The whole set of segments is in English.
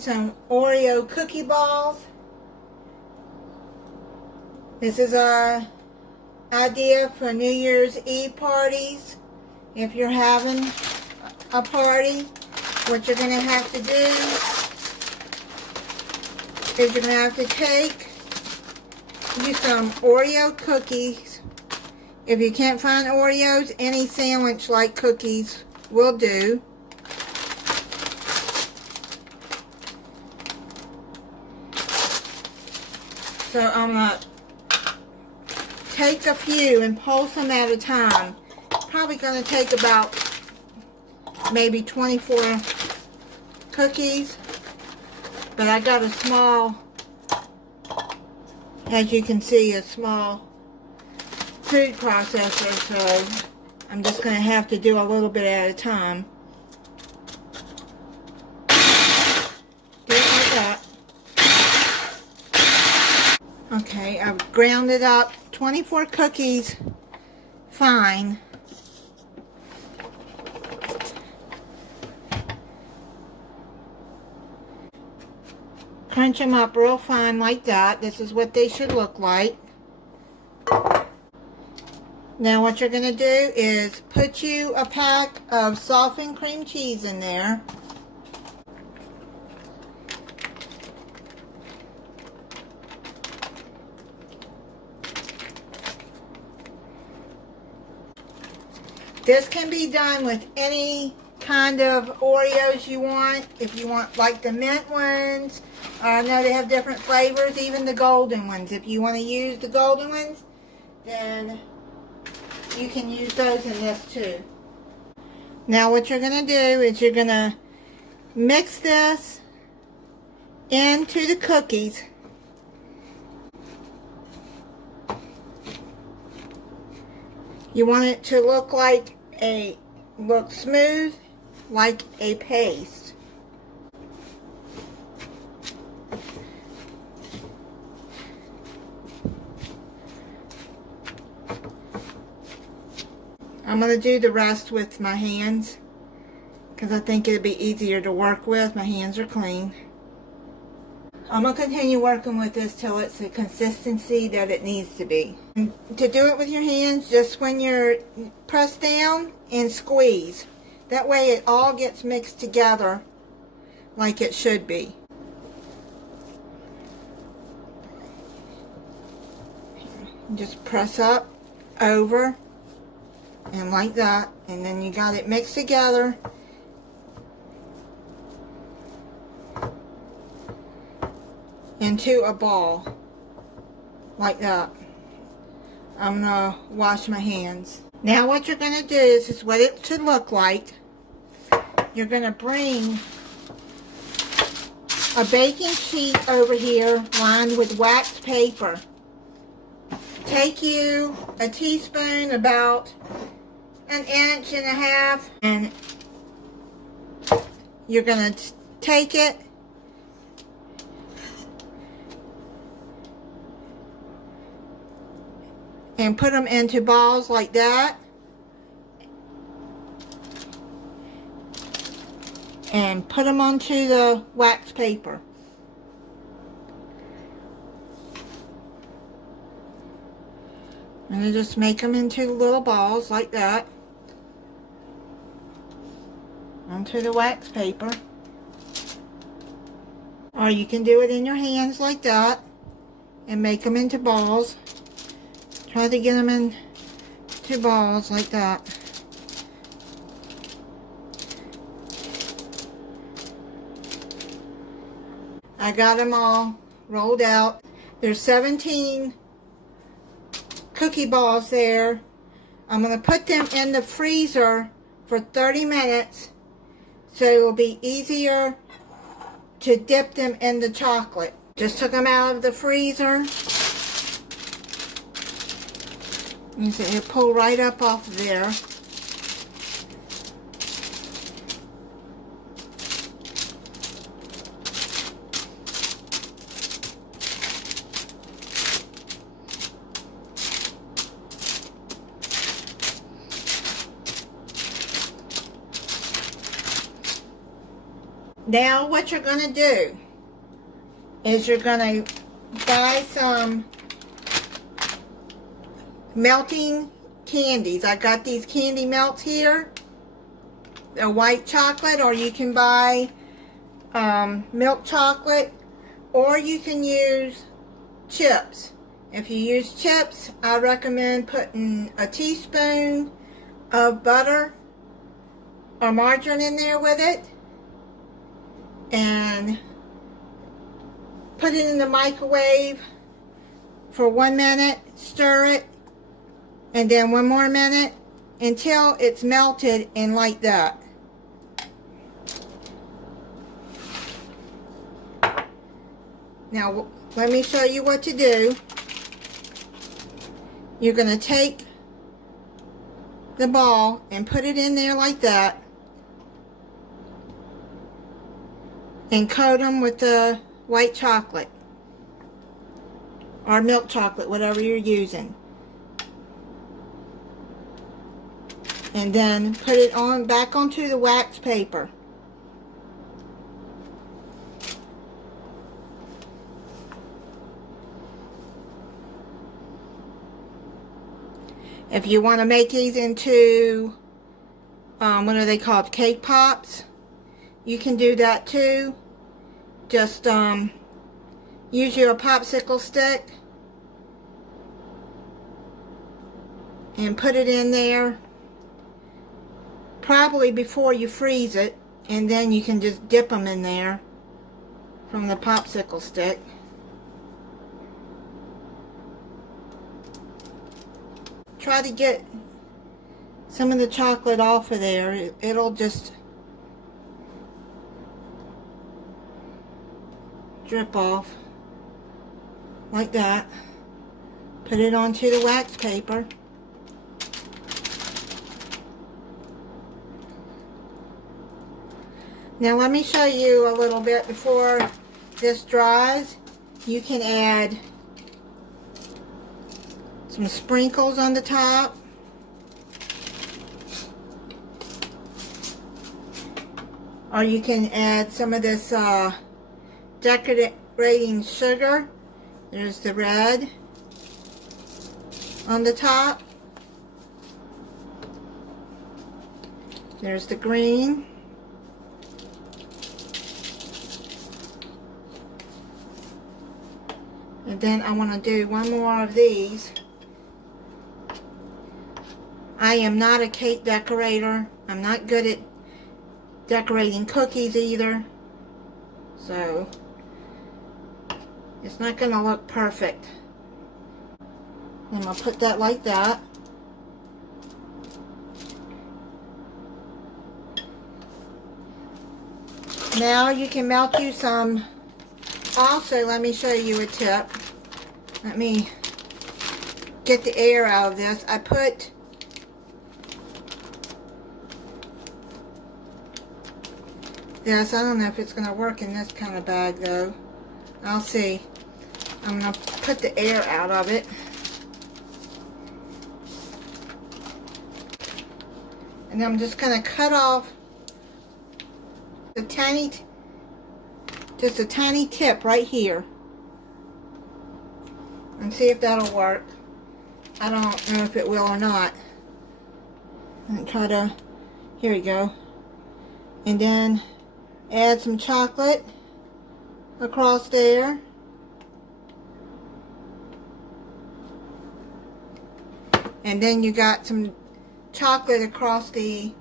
Some Oreo cookie balls. This is our idea for New Year's Eve parties. If you're having a party, what you're going to have to do is you're going to have to take you some Oreo cookies. If you can't find Oreos, any sandwich like cookies will do. So I'm going to take a few and pulse them at a time. Probably going to take about maybe 24 cookies. But I got a small, as you can see, a small food processor. So I'm just going to have to do a little bit at a time. Do it like that. Okay, I've grounded up 24 cookies fine. Crunch them up real fine like that. This is what they should look like. Now what you're going to do is put you a pack of softened cream cheese in there. This can be done with any kind of Oreos you want. If you want like the mint ones, I know they have different flavors, even the golden ones. If you want to use the golden ones, then you can use those in this too. Now what you're going to do is you're going to mix this into the cookies. You want it to look smooth, like a paste. I'm going to do the rest with my hands because I think it'll be easier to work with. My hands are clean. I'm going to continue working with this till it's the consistency that it needs to be. And to do it with your hands, just when you're press down and squeeze. That way it all gets mixed together like it should be. Just press up, over, and like that. And then you got it mixed together. Into a ball like that. I'm gonna wash my hands. Now what you're gonna do is, this is what it should look like. You're gonna bring a baking sheet over here lined with wax paper. Take you a teaspoon, about 1.5 inches, and you're gonna take it and put them into balls like that. And put them onto the wax paper. And just make them into little balls like that. Onto the wax paper. Or you can do it in your hands like that. And make them into balls. Try to get them into balls like that. I got them all rolled out. There's 17 cookie balls there. I'm going to put them in the freezer for 30 minutes so it will be easier to dip them in the chocolate. Just took them out of the freezer. You see, it pull right up off there. Now what you're going to do is you're going to buy some melting candies. I got these candy melts here. They're white chocolate, or you can buy milk chocolate, or you can use chips. If you use chips, I recommend putting a teaspoon of butter or margarine in there with it, and put it in the microwave for 1 minute, stir it, and then 1 more minute until it's melted and like that. Now let me show you what to do. You're going to take the ball and put it in there like that, and coat them with the white chocolate or milk chocolate, whatever you're using, and then put it on back onto the wax paper. If you want to make these into what are they called, cake pops, you can do that too. Just use your popsicle stick and put it in there, probably before you freeze it, and then you can just dip them in there from the popsicle stick. Try to get some of the chocolate off of there. It'll just drip off like that. Put it onto the wax paper. Now let me show you a little bit before this dries. You can add some sprinkles on the top. Or you can add some of this decorating sugar. There's the red on the top. There's the green. And then I want to do one more of these. I am not a cake decorator. I'm not good at decorating cookies either. So it's not going to look perfect. And I'll put that like that. Now you can melt you some. Also, let me show you a tip. Let me get the air out of this. I put this. I don't know if it's going to work in this kind of bag though. I'll see. I'm going to put the air out of it. And I'm just going to cut off the just a tiny tip right here. And see if that'll work. I don't know if it will or not. And try to, here we go. And then add some chocolate across there. And then you got some chocolate across the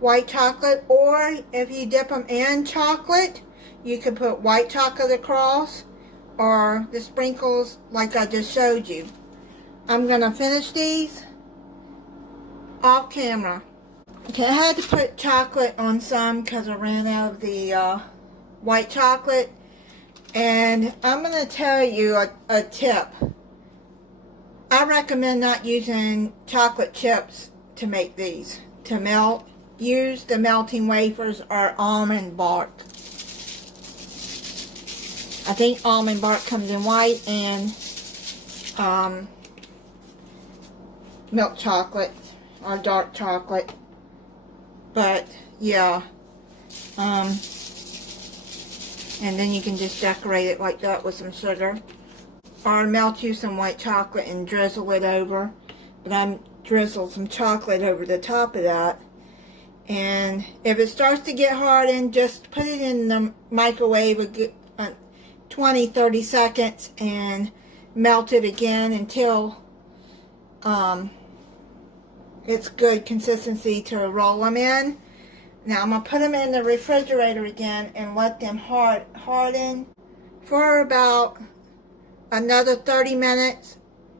white chocolate, or if you dip them in chocolate, you could put white chocolate across, or the sprinkles like I just showed you. I'm going to finish these off camera. Okay, I had to put chocolate on some because I ran out of the white chocolate. And I'm going to tell you a tip. I recommend not using chocolate chips to make these. To melt, use the melting wafers or almond bark. I think almond bark comes in white and milk chocolate or dark chocolate. But yeah, And then you can just decorate it like that with some sugar. Or melt you some white chocolate and drizzle it over. But I'm drizzled some chocolate over the top of that. And if it starts to get hardened, just put it in the microwave a good 20-30 seconds and melt it again until it's good consistency to roll them in. Now I'm going to put them in the refrigerator again and let them harden for about another 30 minutes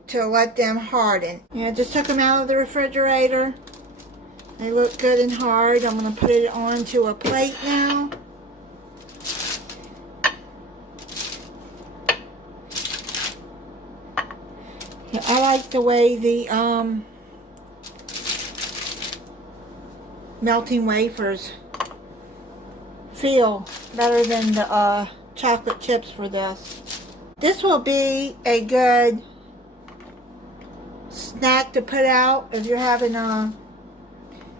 to let them harden. Yeah, I just took them out of the refrigerator. They look good and hard. I'm going to put it onto a plate now. Yeah, I like the way the melting wafers feel better than the chocolate chips for this. This will be a good snack to put out if you're having a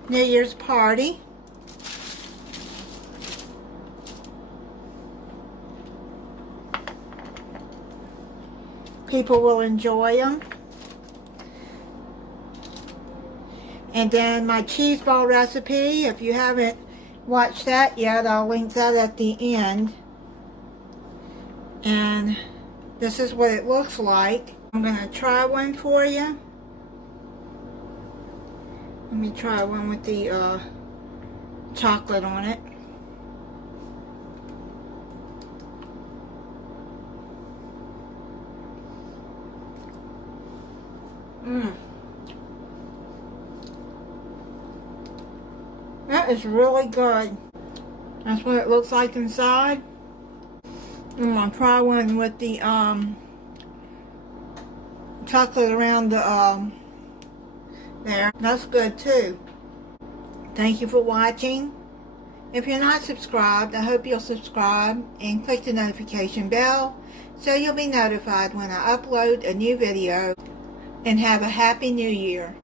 New Year's party. People will enjoy them. And then my cheese ball recipe, if you haven't watched that yet, I'll link that at the end. And this is what it looks like. I'm going to try one for you. Let me try one with the chocolate on it. That is really good. That's what it looks like inside. I'm going to try one with the chocolate around the there. That's good too. Thank you for watching. If you're not subscribed, I hope you'll subscribe and click the notification bell so you'll be notified when I upload a new video. And have a happy new year.